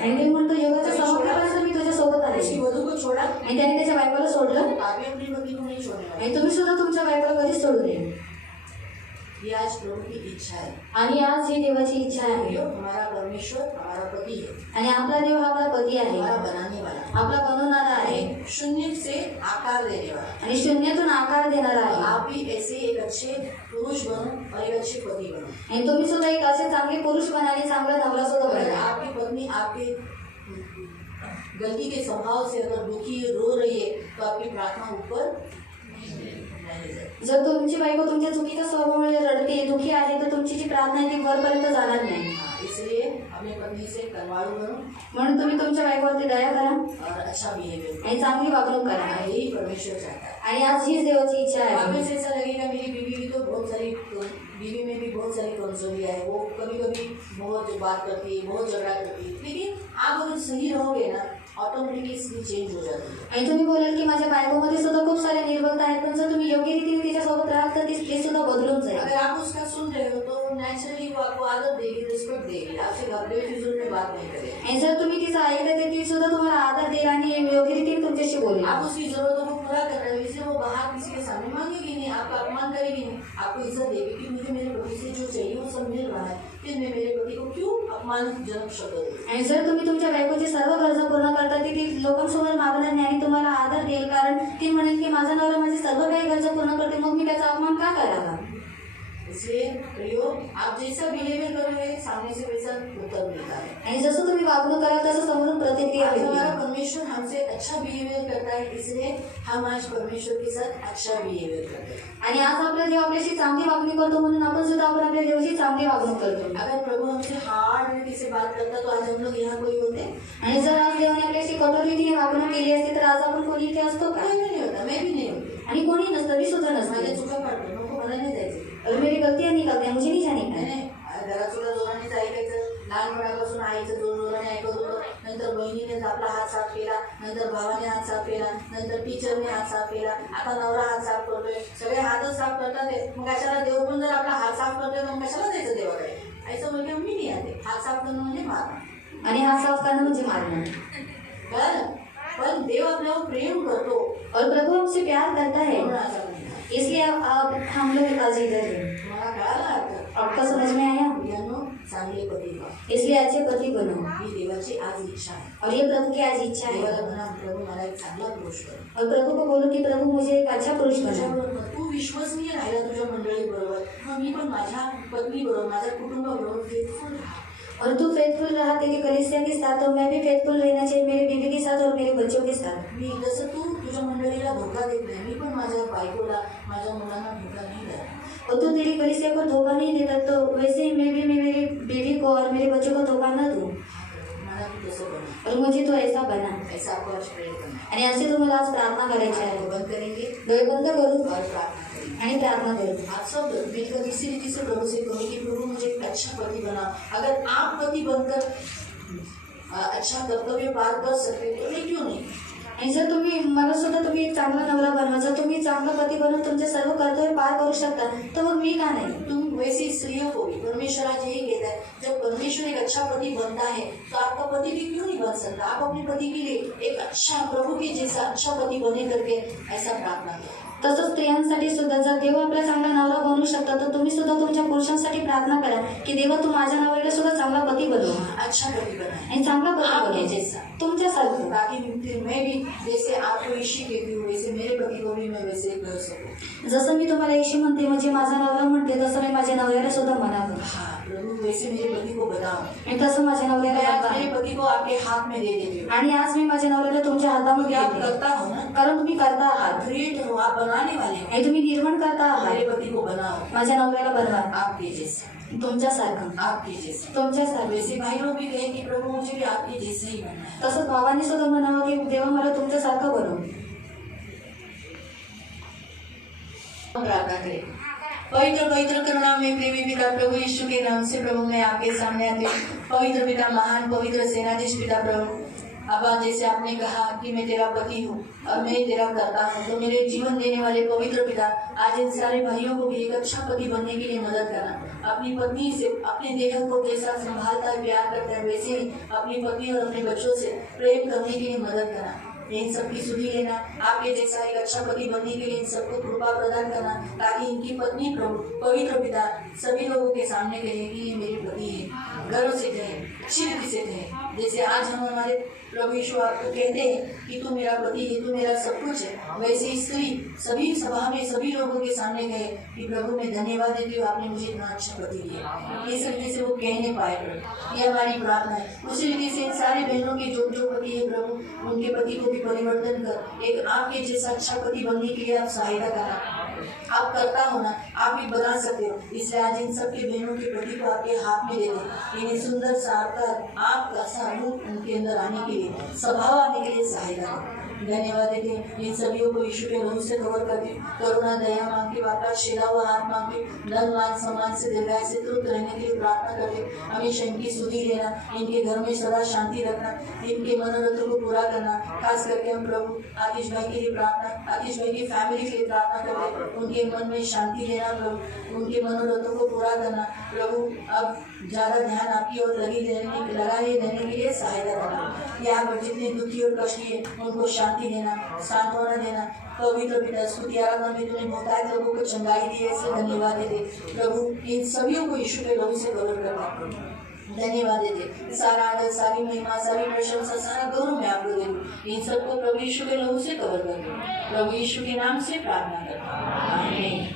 आणि देव म्हणतो जगाच्या समाप्तीपर्यंत मी तुझ्या सोबत आहे. उसकी वधू को छोड़ा, आणि त्याने त्याच्या बायकोला सोडलं आप भी अपनी पत्नी को नहीं छोड़ने वाले. आणि तुम्ही सुद्धा तुमच्या बायकोला कधीच सोडू नये. ये आज प्रभु की इच्छा है. आणि आज ही देवाची इच्छा आहे. हमारा परमेश्वर हमारा पति है, आणि आपला देव हा आपला पती आहे, हमारा बनाने वाला, आपला बनवणारा आहे शून्य से आकार देने वाला. आणि शून्यातून आकार देणारा आहे. आप भी ऐसे एक अच्छे पुरुष बनो और एक अच्छे पति बनो. आणि तुम्ही सुद्धा एक असे चांगले पुरुष बना आणि चांगला नवरा सुद्धा अगर बना. आपकी पत्नी आपके गलती के स्वभाव से अगर दुखी रो रही है तो आपकी प्रार्थना ऊपर नहीं जाएगी. जर तुमची बायको तुमच्या चुकीच्या स्वभावामुळे रडते, दुखी आहे, तर तुमची जी प्रार्थना आहे ती वरपर्यंत जाणार नाही. इसलिए अपनी पत्नी से कनवाड़ू बनो म्हणून तुम्ही तुमच्या बायकोवरती दया करा और अच्छा बिहेवियर. आणि चांगली वागणूक करा. यही परमेश्वर चाहता है. आणि आज हीच देवाची इच्छा आप आहे. में से ऐसा लगेगा मेरी बीवी की तो बहुत सारी, बीवी में भी बहुत सारी कमजोरियां है, वो कभी कभी बहुत बात करती है, बहुत झगड़ा करती है, लेकिन आप अगर सही रहोगे ना ऑटोमेटिकली इसकी चेंज हो जाती है. आणि तुम्ही बोलाल की माझ्या बायकोमध्ये सुद्धा खूप साऱ्या निर्बलता आहेत, पण जर तुम्ही योग्य रीतीने तिच्यासोबत राहाल तर ते सुद्धा बदलून जाईल. अगर आप उसका सुन रहे हो तो नेचुरली वो आपको आदत देगी, रिस्पेक्ट देगी, आपसे घबरे फिजूल में बात नहीं करेगी. आणि जर तुम्ही तिचं ऐकलं तर ती सुद्धा तुम्हाला आदर देईल आणि योग्य रीतीने तुमच्याशी बोलेल. आप उसकी जरूरतों को पूरा कर रहे हो, इसलिए वो बाहर किसी के सामने मांगेगी नहीं, आपका अपमान करेगी नहीं, आपको इज्जत देगी कि मुझे मेरे पति से जो चाहिए वो सब मिल रहा है, फिर मैं मेरे पति को क्यों अपमानजनक शब्द दूं. आणि जर तुम्ही तुमच्या बायकोची सर्व गरजा पूर्ण करता ती लोकांसमोर मागणार नाही आणि तुम्हाला आदर देईल, कारण ती म्हणेल की माझा नवरा माझी सर्व काही गरजा पूर्ण करते, मग मी त्याचा अपमान का करावा. इसलिए प्रियो, आप जैसा बिहेवियर करोगे सामने से वैसा उत्तर मिलता है. आणि जसं तुम्ही वागणूक कराल तसं समोरून प्रतिक्रिया आज हमारा मिळेल. परमेश्वर हमसे अच्छा बिहेवियर करता है, इसलिए हम आज परमेश्वर के साथ अच्छा बिहेवियर करते हैं. आणि आज आपला देव आपल्याशी चांगली वागणूक करतो, म्हणून आपण सुद्धा आपण आपल्या देवाची चांगली वागणूक करतो. अगर प्रभु हमसे हार्ड रीति से बात करता तो आज हम लोग यहाँ कोई होते. आणि जर आज देवाने आपल्याशी कठोर रीतीने वागणूक केली असती तर आज आपण कोणी इथे असतो का. कोई भी नहीं होता, मैं भी नहीं होती. आणि कोणी नसतं, मी सुद्धा माझ्या नसते. चुका काढतो, नको मला नाही जायचं. और मेरी गलतियां निकलते हैं, मुझे नहीं जाने का. नाही, घरात सुद्धा जोरानेच ऐकायचं. लहानपणापासून आईचं जोराने ऐकत होतं, नंतर बहिणीने आपला हात साफ केला, नंतर भावाने हात साफ केला, नंतर टीचरने हात साफ केला, आता नवरा हात साफ करतोय, सगळे हातच साफ करतात. मग कशाला देव पण जर आपला हात साफ करतोय मग कशाला द्यायचं देवाकडे. ऐसा म्हणजे मी नाही आते. हात साफ करणं म्हणजे मारणं आणि हात साफ करणं म्हणजे मारणं. बरं, पण देव आपल्यावर प्रेम करतो. और प्रभु हमसे प्यार करता है, म्हणून असं म्हणतात. इसलिए अब हम लोग आज इधर हैं. मला कळालं आता. आपका समझ में आया. मुलांनो, चांगले पती व्हा. इसलिए अच्छे पति बनो. ही देवाची आज इच्छा आहे. और ये प्रभु की आज इच्छा देवाला है. म्हणा, प्रभू मला एक चांगला पुरुष कर. और प्रभु को बोलो कि प्रभु मुझे एक अच्छा पुरुष बना. तुझ्याबरोबर तू विश्वसनीय राहिला तुझ्या मंडळीबरोबर, मग मी पण माझ्या पत्नीबरोबर, माझ्या कुटुंबाबरोबर फेथफुल राहा. और तू फेथफुल रहा तेरी कलीसिया के साथ, और मैं भी फेथफुल रहना चाहिए मेरे बीवी के साथ और मेरे बच्चों के साथ. मी जसं तू तुझ्या मंडळीला धोका देत नाही, मी पण माझ्या बायकोला, माझ्या मुलांना धोका नाही देत. और तू तेरी कलीसिया को धोखा नहीं देता, तो वैसे ही मैं भी मेरी बीवी को और मेरे बच्चों को धोखा न दूँ. मला तू तसं बना, और मुझे तो ऐसा बना. ऐसा आपको आज प्रेयर करना है. आणि असे तुम्हाला आज प्रार्थना करायची आहे. बंद करेंगे डोळे बंद करू और प्रार्थना करेंगे. आणि प्रार्थना करू. आप सब मिलकर इसी रीति से प्रभु से कहो कि प्रभु मुझे एक अच्छा पति बनाओ. अगर आप पति बनकर अच्छा कर्तव्य पार कर सकते तो मैं क्यों नहीं. आणि जर तुम्ही मला सुद्धा तुम्ही एक चांगला नवरा बनवा, जर तुम्ही चांगला पती बनवून तुमचे सर्व कर्तव्य पार करू शकता, तर मग मी का नाही. तुम वैसी स्त्रियों को भी परमेश्वर आज यही कहता है, जब परमेश्वर एक अच्छा पति बनता है तो आपका पति भी क्यों नहीं बन सकता. आप अपने पति के लिए एक अच्छा प्रभु के जैसा अच्छा पति बने करके ऐसा प्रार्थना करें. तसंच स्त्रियांसाठी सुद्धा जर देव आपला चांगला नवरा बनवू शकता, तर तुम्ही सुद्धा तुमच्या पुरुषांसाठी प्रार्थना करा की देवा तू माझ्या नवऱ्याला सुद्धा चांगला पती बनव, अच्छा पति बनाए आणि चांगला पती आपके बनव जैसा, तुमच्यासारखं. ताकि फिर मैं भी जैसे आपको ईशी कहती हूँ वैसे मेरे पति को भी मैं वैसे कर सकूँ. जसं मी तुम्हाला येशी म्हणते म्हणजे माझा नवरा म्हणते, तसं मी माझ्या नवऱ्याला सुद्धा म्हणावं. हाँ प्रभु वैसे मेरे पति को बताओ. आणि तसं माझ्या मैं नवऱ्याला आज बनवा. मेरे पति को आपके हाथ में दे देती हूँ. आणि आज मी माझ्या नवऱ्याला तुमच्या हातामध्ये आप देते. करता हो ना, कारण तुम्ही करता आहात, क्रिएटर हो, आप बनाने वाले हो. आणि तुम्ही निर्माण करता आहात. मेरे पति को बनाओ माझ्या नवऱ्याला बनवा आपके जैसा, तुमच्यासारखं, आपके जैसा. तुमच्यासारखं. वैसे भाई लोग भी कहे कि प्रभु मुझे भी आपके जैसा ही बनना है. तसंच भावाने सुद्धा म्हणावं की देवा मला तुमच्यासारखं बनव. प्रार्थना करें. पवित्र पवित्र करुणा में प्रेमी पिता प्रभु यीशु के नाम से प्रभु मैं आपके सामने आती हूँ. पवित्र पिता, महान पवित्र सेनाधीश पिता प्रभु, अब्बा जैसे आपने कहा कि मैं तेरा पति हूँ और मैं तेरा करता हूँ, तो मेरे जीवन देने वाले पवित्र पिता आज इन सारे भाइयों को भी एक अच्छा पति बनने के लिए मदद करना. अपनी पत्नी से अपने देह को जैसा संभालता है, प्यार करता है, वैसे ही अपनी पत्नी और अपने बच्चों से प्रेम करने के लिए मदद करना. इन सबकी सुधि लेना, आपके जैसा एक अच्छा पति बनने के लिए इन सबको कृपा प्रदान करना, ताकि इनकी पत्नी प्रभु पवित्र पिता सभी लोगों के सामने कहे कि ये मेरे पति है. गर्व से कहे, अच्छी रीति से कहे, जैसे आज हम हमारे प्रभु यीशु आपको कहते हैं कि तू मेरा पति है, तू मेरा सब कुछ है, वैसे ही स्त्री सभी सभा में सभी लोगों के सामने कहे कि प्रभु मैं धन्यवाद देती हूँ, आपने मुझे इतना अच्छा पति दिया. इस रीति से वो कह नहीं पाए. ये हमारी प्रार्थना है. उसी रीति से इन सारी बहनों के जो जो पति है प्रभु, उनके पति को भी परिवर्तन कर एक आपके जैसा अच्छा पति बनने के लिए आप सहायता करना. आप करता हो ना, आप भी बना सकते हो. इसलिए आज इन सबके बहनों के पति को आपके हाथ में दे दें. इन्हें सुंदर सार्थक आपका सा रूप उनके अंदर आने के लिए, स्वभाव आने के लिए सहायता करें. धन्यवाद देते हैं. इन सभी को यीशु के लहू से कवर करते, करुणा दया मांगते, वापस शेरा हुआ हाथ मांगते, धन मान सम्मान से दीर्घायु से तृप्त रहने के लिए प्रार्थना करते. हमेशा इनकी सुधि लेना, इनके घर में सदा शांति रखना, इनके मनोरथों को पूरा करना. खास करके हम प्रभु आतिश भाई के लिए प्रार्थना, आतिश भाई की फैमिली के लिए प्रार्थना करते, उनके मन में शांति देना प्रभु, उनके मनोरथों को पूरा करना प्रभु. अब ज़्यादा ध्यान आपकी ओर लगाए रहने के लिए सहायता करना. यहाँ पर जितने दुखी और कष्टी है उनको शांति देना, सांत्वना देना. पवित्र पिता स्तुति आराधना में तूने बहुतायत लोगों को चंगाई दी है, इसलिए धन्यवाद देते प्रभु. इन सभी को यीशु के लहू से कवर करना. धन्यवाद देते. सारा आदर, सारी महिमा, सारी प्रशंसा, सारा गौरव मैं आपको दे दूँ. इन सबको प्रभु यीशु के लहू से कवर कर दूँ. प्रभु यीशु के नाम से प्रार्थना करता हूँ. आमीन.